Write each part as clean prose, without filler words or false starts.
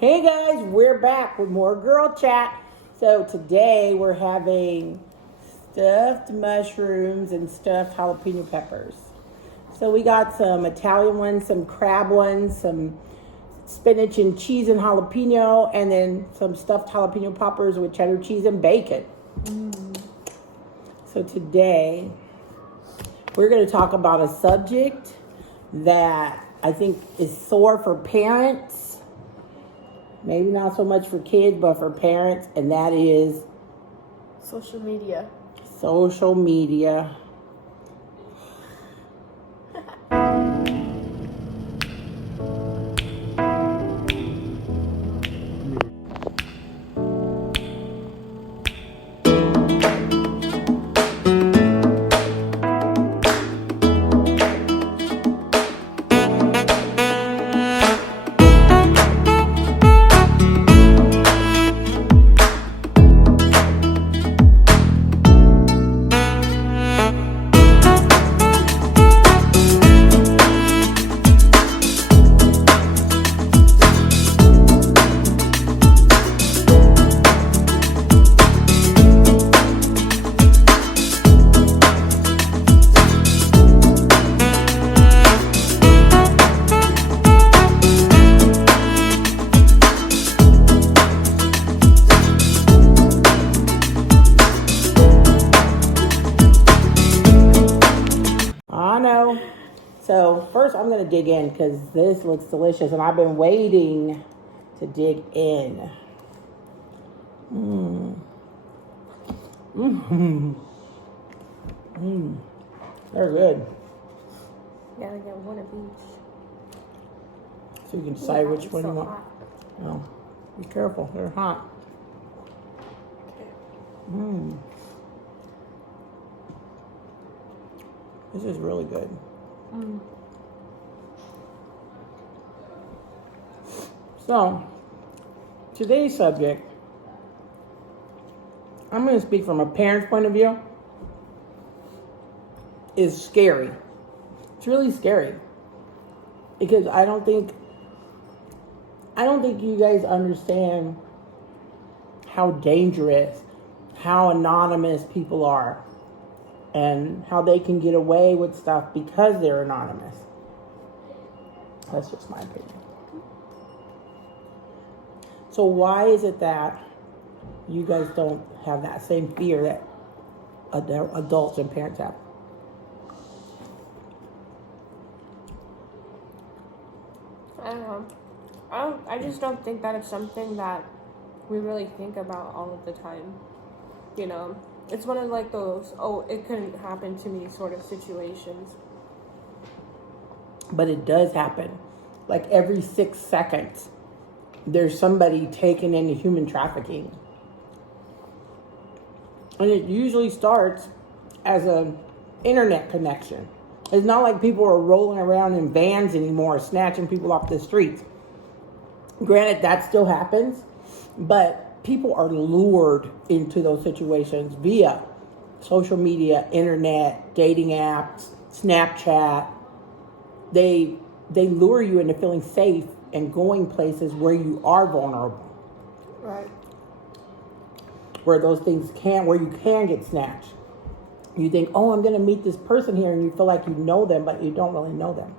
Hey guys, we're back with more girl chat. So today we're having stuffed mushrooms and stuffed jalapeno peppers. So we got some Italian ones, some crab ones, some spinach and cheese and jalapeno, and then some stuffed jalapeno poppers with cheddar cheese and bacon. So today we're going to talk about a subject that I think is sore for parents. Maybe not so much for kids, but for parents, and that is social media. Social media. So first I'm going to dig in because this looks delicious and I've been waiting to dig in. They're good. Yeah, I get one of each. So you can decide which one you want. Oh, be careful, they're hot. This is really good. So, today's subject, I'm going to speak from a parent's point of view, is scary. It's really scary because I don't think you guys understand how dangerous, how anonymous people are, and how they can get away with stuff because they're anonymous. That's just my opinion. So why is it that you guys don't have that same fear that adults and parents have? I don't know. I just don't think that it's something that we really think about all of the time. You know? It's one of like those, oh, it couldn't happen to me sort of situations. But it does happen. Like every 6 seconds, there's somebody taken into human trafficking. And it usually starts as an internet connection. It's not like people are rolling around in vans anymore, snatching people off the streets. Granted, that still happens, but people are lured into those situations via social media, internet, dating apps, Snapchat. They lure you into feeling safe and going places where you are vulnerable. Right. Where you can get snatched. You think, oh, I'm going to meet this person here, and you feel like you know them, but you don't really know them.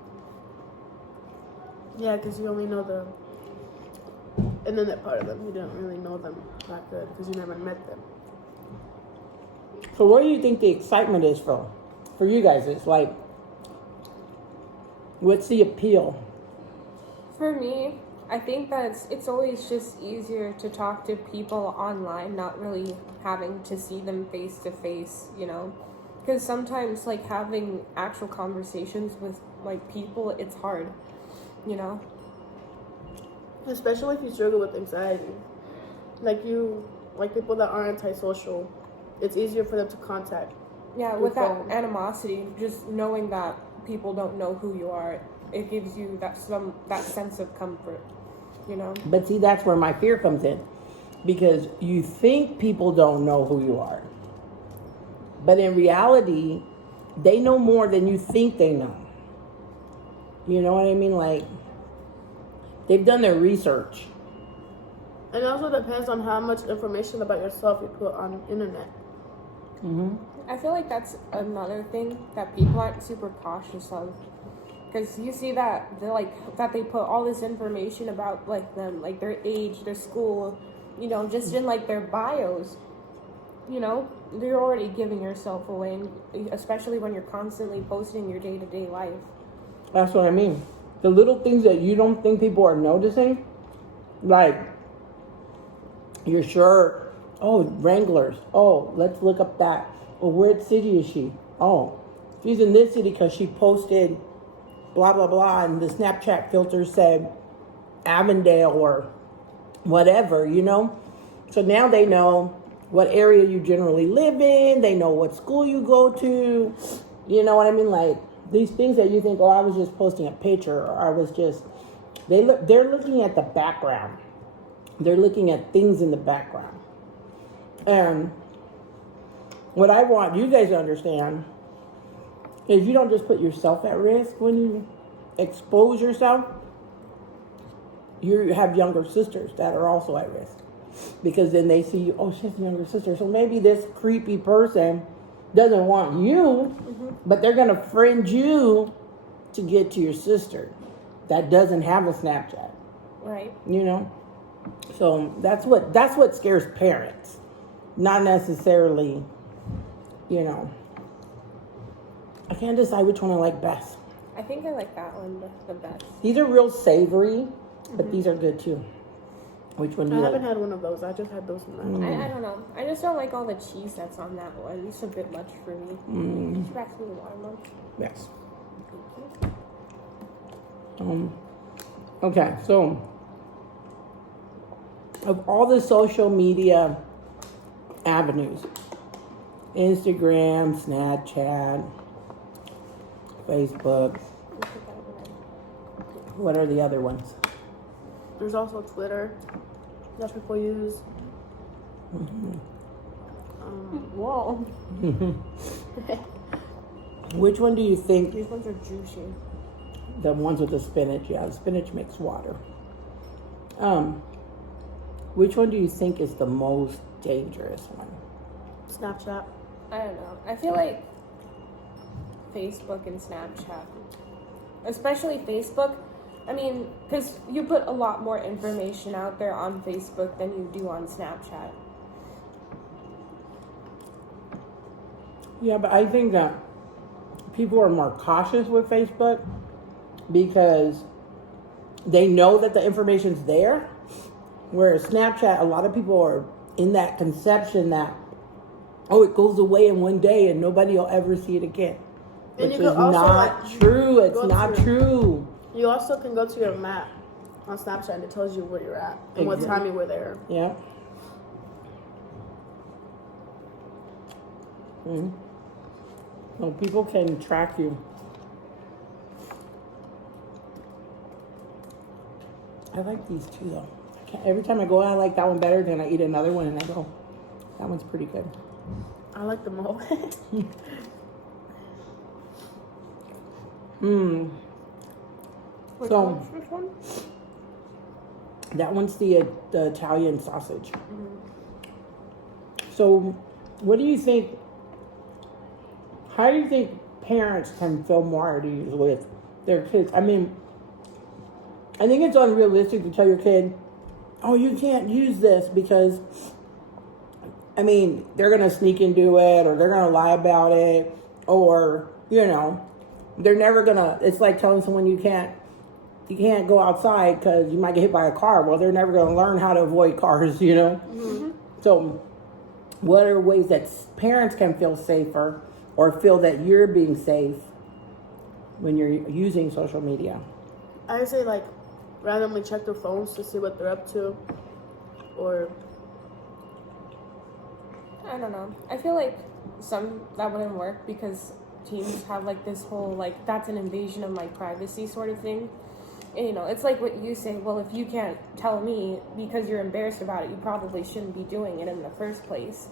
Yeah, because you only know the internet part of them. You don't really know them that good because you never met them. So what do you think the excitement is for you guys? It's like, what's the appeal? For me, I think that it's always just easier to talk to people online, not really having to see them face to face, you know? Because sometimes, like, having actual conversations with, like, people, it's hard, you know? Especially if you struggle with anxiety. Like people that are antisocial, it's easier for them to contact. Yeah, with that animosity, just knowing that people don't know who you are, it gives you that sense of comfort, you know? But see, that's where my fear comes in. Because you think people don't know who you are. But in reality, they know more than you think they know. You know what I mean? Like, they've done their research. And it also depends on how much information about yourself you put on the internet. Mm-hmm. I feel like that's another thing that people aren't super cautious of. Because you see that they put all this information about like them, like their age, their school, you know, just in like their bios. You know, you're already giving yourself away, and especially when you're constantly posting your day-to-day life. That's what I mean. The little things that you don't think people are noticing, like your shirt. Oh, Wranglers. Oh, let's look up that. Well, what city is she? Oh, she's in this city because she posted blah, blah, blah. And the Snapchat filter said Avondale or whatever, you know? So now they know what area you generally live in. They know what school you go to. You know what I mean? Like these things that you think, oh, I was just posting a picture, or I was just, they're looking at the background. They're looking at things in the background. And what I want you guys to understand is you don't just put yourself at risk when you expose yourself. You have younger sisters that are also at risk. Because then they see you, oh, she has a younger sister. So maybe this creepy person doesn't want you, but they're going to friend you to get to your sister that doesn't have a Snapchat. Right. You know? So that's what scares parents. Not necessarily, you know. I can't decide which one I like best. I think I like that one the best. These are real savory, but these are good too. Which one do you I like? haven't had one of those. I just had those in my I don't know. I just don't like all the cheese that's on that one. It's a bit much for me. Could you pass me the watermelon? Yes. Thank you. Okay, so of all the social media avenues, Instagram, Snapchat, Facebook, what are the other ones? There's also Twitter that people use. Whoa. Which one do you think? These ones are juicy. The ones with the spinach, yeah, the spinach makes water. Which one do you think is the most dangerous one? Snapchat. I don't know. I feel like Facebook and Snapchat. Especially Facebook. I mean, because you put a lot more information out there on Facebook than you do on Snapchat. Yeah, but I think that people are more cautious with Facebook because they know that the information's there. Whereas Snapchat, a lot of people are in that conception that, oh, it goes away in one day and nobody will ever see it again. And Which you is can also, not like, true. It's go not to- true. You also can go to your map on Snapchat and it tells you where you're at and what time you were there. Yeah. So people can track you. I like these two though. Every time I go out, I like that one better. Then I eat another one and I go, that one's pretty good. I like them all. Which So- one's which one? That one's the Italian sausage. So, what do you think? How do you think parents can feel more at ease with their kids? I mean, I think it's unrealistic to tell your kid, "Oh, you can't use this because." I mean, they're gonna sneak into it, or they're gonna lie about it, or you know, they're never gonna. It's like telling someone you can't go outside because you might get hit by a car. Well, they're never gonna learn how to avoid cars, you know. So, what are ways that parents can feel safer or feel that you're being safe when you're using social media? I say like randomly check their phones to see what they're up to, or I don't know. I feel like that wouldn't work because teens have like this whole like that's an invasion of my privacy sort of thing. And, you know, it's like what you say. Well, if you can't tell me because you're embarrassed about it, you probably shouldn't be doing it in the first place.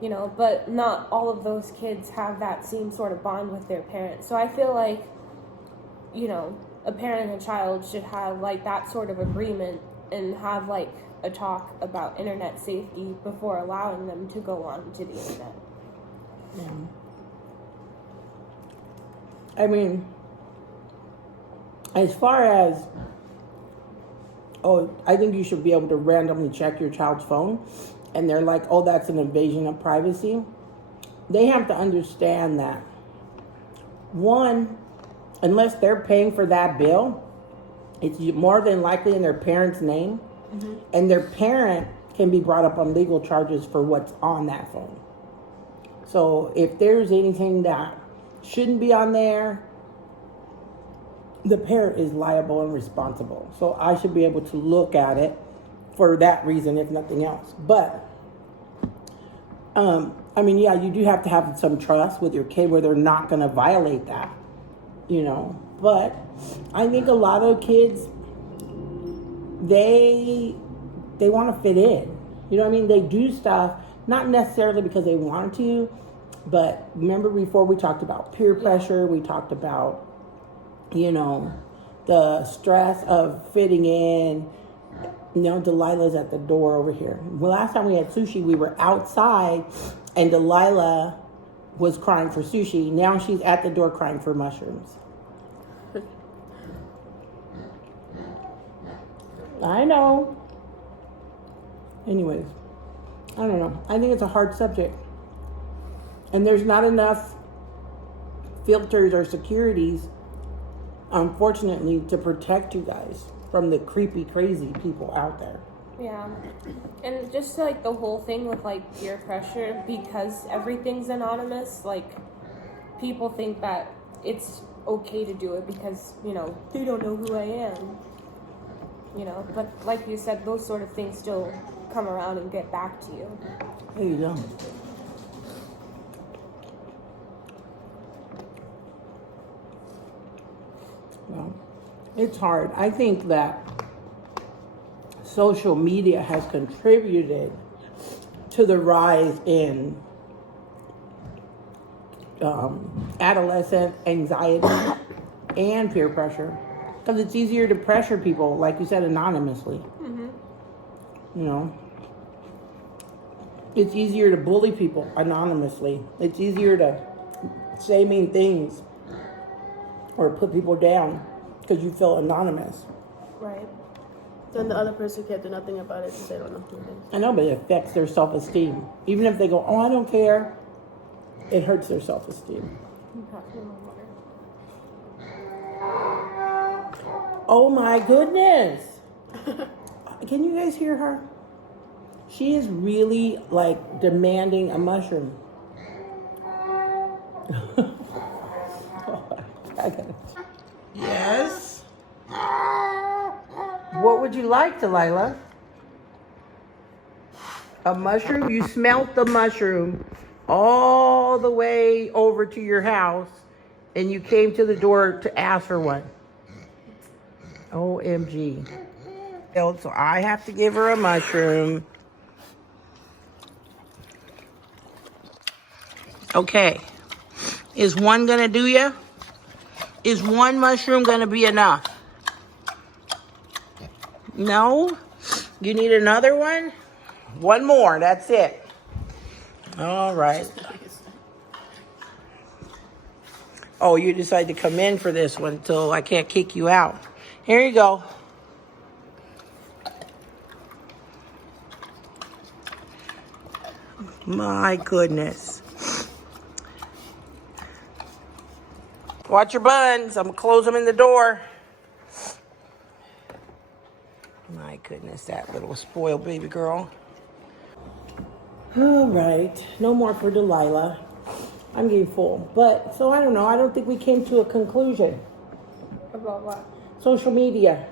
You know, but not all of those kids have that same sort of bond with their parents. So I feel like, you know, a parent and a child should have like that sort of agreement and have like a talk about internet safety before allowing them to go on to the internet. Yeah. I mean, as far as, I think you should be able to randomly check your child's phone, and they're like, oh, that's an invasion of privacy. They have to understand that, one, unless they're paying for that bill, it's more than likely in their parent's name, and their parent can be brought up on legal charges for what's on that phone. So if there's anything that shouldn't be on there, the parent is liable and responsible. So I should be able to look at it for that reason, if nothing else. But, I mean, yeah, you do have to have some trust with your kid where they're not going to violate that, you know. But I think a lot of kids, they want to fit in. You know what I mean? They do stuff, not necessarily because they want to, but remember before we talked about peer pressure, we talked about, you know, the stress of fitting in. You know, Delilah's at the door over here. Well, last time we had sushi, we were outside and Delilah was crying for sushi. Now she's at the door crying for mushrooms. I know. Anyways, I don't know. I think it's a hard subject. And there's not enough filters or securities, unfortunately, to protect you guys from the creepy, crazy people out there. Yeah. And just like the whole thing with like peer pressure, because everything's anonymous, like people think that it's okay to do it because, you know, they don't know who I am. You know, but like you said, those sort of things still come around and get back to you. There you go. Well, it's hard. I think that social media has contributed to the rise in adolescent anxiety and peer pressure. Because it's easier to pressure people, like you said, anonymously. Mm-hmm. You know? It's easier to bully people anonymously. It's easier to say mean things or put people down because you feel anonymous. Right. Then the other person can't do nothing about it because they don't know who it is. I know, but it affects their self-esteem. Even if they go, oh, I don't care, it hurts their self-esteem. Oh my goodness. Can you guys hear her? She is really like demanding a mushroom. Yes. What would you like, Delilah? A mushroom? You smelt the mushroom all the way over to your house and you came to the door to ask for one. OMG. So I have to give her a mushroom. Okay. Is one gonna do ya? Is one mushroom gonna be enough? No? You need another one? One more, that's it. All right. Oh, you decided to come in for this one, so I can't kick you out. Here you go. My goodness. Watch your buns. I'm going to close them in the door. My goodness, that little spoiled baby girl. All right. No more for Delilah. I'm getting full. But, so I don't know. I don't think we came to a conclusion. About what? Social media.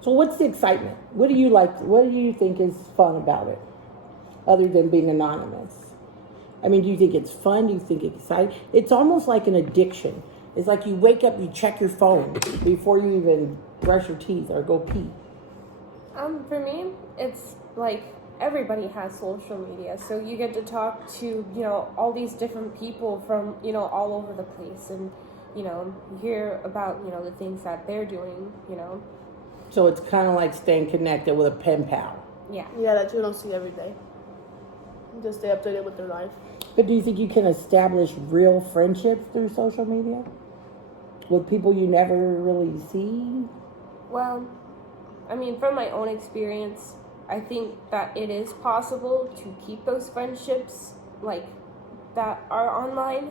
So what's the excitement? What do you like? What do you think is fun about it? Other than being anonymous. I mean, do you think it's fun? Do you think it's exciting? It's almost like an addiction. It's like you wake up, you check your phone before you even brush your teeth or go pee. For me, it's like everybody has social media, so you get to talk to, you know, all these different people from, you know, all over the place, and, you know, you hear about, you know, the things that they're doing, you know. So it's kind of like staying connected with a pen pal. Yeah. Yeah, that you don't see every day. Just stay updated with their life. But do you think you can establish real friendships through social media? With people you never really see? Well, I mean, from my own experience, I think that it is possible to keep those friendships like that are online,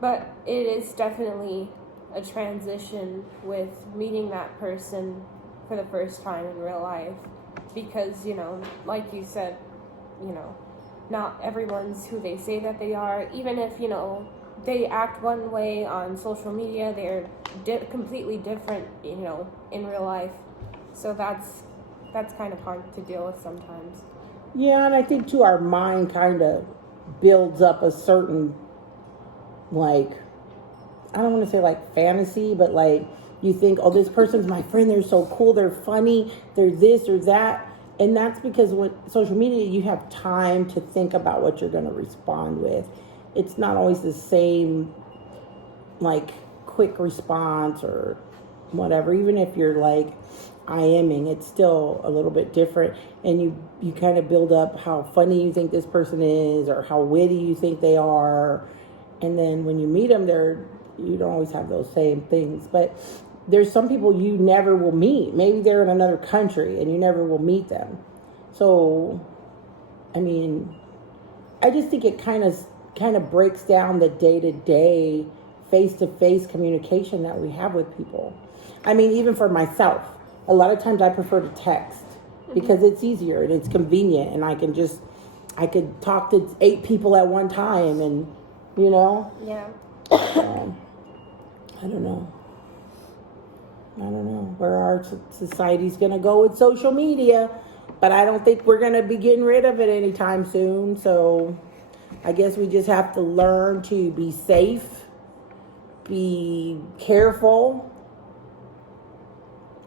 but it is definitely a transition with meeting that person for the first time in real life, because, you know, like you said, you know, not everyone's who they say that they are. Even if, you know, they act one way on social media, they're completely different, you know, in real life. So that's kind of hard to deal with sometimes. Yeah, and I think too our mind kind of builds up a certain, like, I don't want to say like fantasy, but like you think, oh, this person's my friend, they're so cool, they're funny, they're this or that. And that's because with social media, you have time to think about what you're going to respond with. It's not always the same, like, quick response or whatever. Even if you're like IMing, it's still a little bit different. And you kind of build up how funny you think this person is or how witty you think they are. And then when you meet them, you don't always have those same things. But there's some people you never will meet. Maybe they're in another country and you never will meet them. So, I mean, I just think it kind of breaks down the day-to-day, face-to-face communication that we have with people. I mean, even for myself, a lot of times I prefer to text because it's easier and it's convenient, and I could talk to 8 people at one time, and, you know? Yeah. I don't know where our society's going to go with social media, but I don't think we're going to be getting rid of it anytime soon. So I guess we just have to learn to be safe, be careful,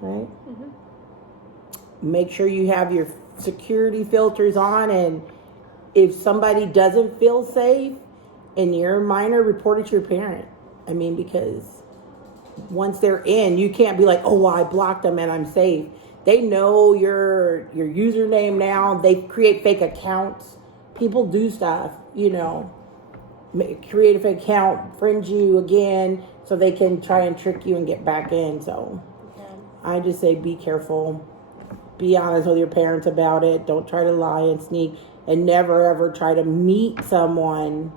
right? Mm-hmm. Make sure you have your security filters on, and if somebody doesn't feel safe and you're a minor, report it to your parent. I mean, because once they're in, you can't be like, oh, well, I blocked them and I'm safe. They know your username now. They create fake accounts. People do stuff, you know, create a fake account, friend you again, so they can try and trick you and get back in. So I just say be careful. Be honest with your parents about it. Don't try to lie and sneak, and never ever try to meet someone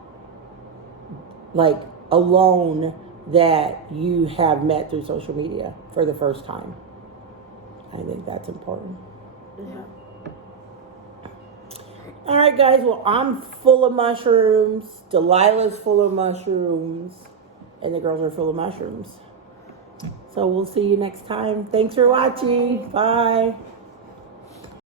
like alone that you have met through social media for the first time. I think that's important. Yeah. All right, guys. Well, I'm full of mushrooms. Delilah's full of mushrooms. And the girls are full of mushrooms. So we'll see you next time. Thanks for watching. Bye.